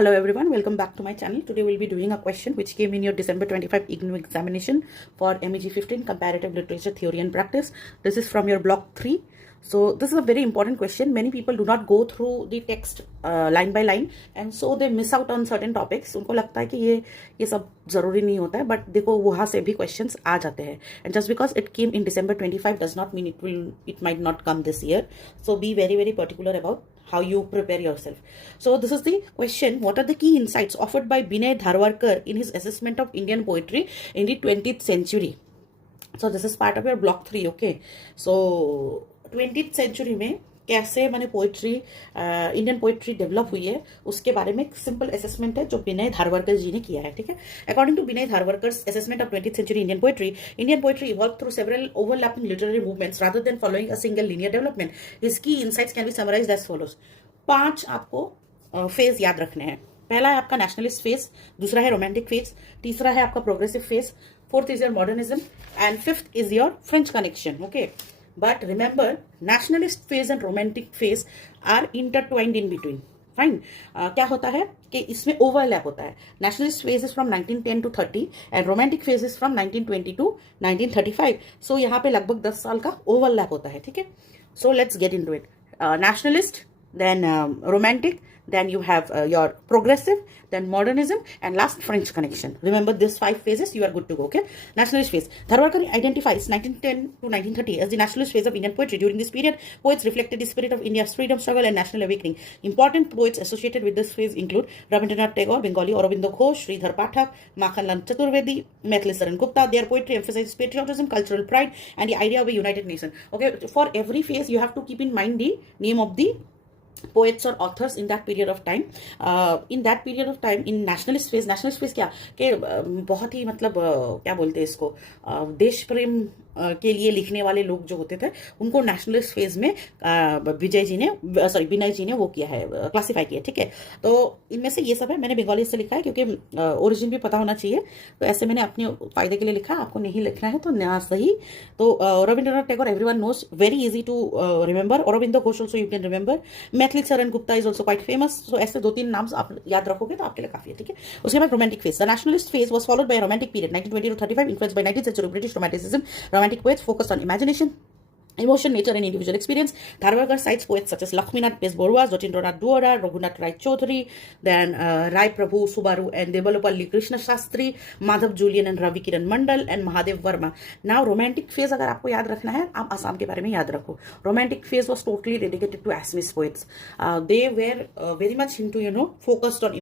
Hello everyone, welcome back to my channel. Today we'll be doing a question which came in your December 25 IGNOU examination for MEG 15 Comparative Literature Theory and Practice. This is from your block 3. So this is a very important question. Many people do not go through the text line by line and so they miss out on certain topics. उनको लगता है कि ये सब जरूरी नहीं होता है, but देखो वहाँ से भी questions आ जाते हैं. And just because it came in December 25 does not mean it might not come this year. So be very particular about how you prepare yourself. So this is the question: what are the key insights offered by Binay Dharwarkar in his assessment of Indian poetry in the 20th century? So this is part of your block 3. Okay, so 20th century में कैसे मैंने poetry Indian poetry develop हुई है उसके बारे में एक simple assessment है जो विनय धारवारकर जी ने किया है. ठीक है, according to Vinay Dharwadker assessment of 20th century Indian poetry evolve through several overlapping literary movements rather than following a single linear development. His key insights can be summarised as follows. 5 आपको phase याद रखने हैं. पहला है आपका नेशनलिस्ट फेज, दूसरा है romantic phase, तीसरा है आपका progressive phase, fourth is your modernism and fifth is your French connection. Okay, but remember nationalist phase and romantic phase are intertwined in between. Fine. क्या होता है कि इसमें ओवरलैप होता है. Nationalist phase is from 1910 to 30 and romantic phase is from 1920 to 1935. सो यहाँ पे लगभग 10 साल का ओवरलैप होता है. ठीक है, so let's get into it. Nationalist, then romantic, then you have your progressive, then modernism, and last French connection. Remember these 5 phases, you are good to go. Okay, nationalist phase. Dharwarkar identifies 1910 to 1930 as the nationalist phase of Indian poetry. During this period, poets reflected the spirit of India's freedom struggle and national awakening. Important poets associated with this phase include Rabindranath Tagore, Bengali Aurobindo Ghosh, Sridhar Pathak, Makhanlal Chaturvedi, Maithili Saran Gupta. Their poetry emphasizes patriotism, cultural pride, and the idea of a united nation. Okay, for every phase you have to keep in mind the name of the poets or authors in that period of time. In that period of time, in nationalist phase क्या कि बहुत ही मतलब क्या बोलते हैं इसको, देश प्रेम के लिए लिखने वाले लोग जो होते थे उनको नेशनलिस्ट फेज में विनय जी ने वो किया है, क्लासिफाई किया. ठीक है, तो इनमें से ये सब है. मैंने बंगाली से लिखा है क्योंकि ओरिजिन भी पता होना चाहिए, तो ऐसे मैंने अपने फायदे के लिए लिखा. आपको नहीं लिखना है तो ना सही. तो Rabindranath Tagore everyone knows, very easy to remember. Aurobindo Ghosh also you can remember. Maithili Sharan Gupta is also quite famous. So ऐसे 2-3 नाम आप याद रखोगे तो आपके लिए काफी है. ठीक है, उसके बाद romantic phase. The nationalist phase was followed by romantic period 1920 to 35, influenced by 19th century British romanticism. Romantic poets focused on imagination, emotion, nature, and individual experience. Dharwarkar cites poets such as Lakshminath Bezborua, Jatindranath Duara, Raghunath Rai Chaudhary, then Rai Prabhu Subaru and Devalopalli Krishna Shastri, Madhav Julian and Ravi Kiran Mandal and Mahadev Verma. Now romantic phase अगर आपको याद रखना है, आप आसाम के बारे में याद रखो. Romantic phase was totally dedicated to Assamese poets. They were very much into focused on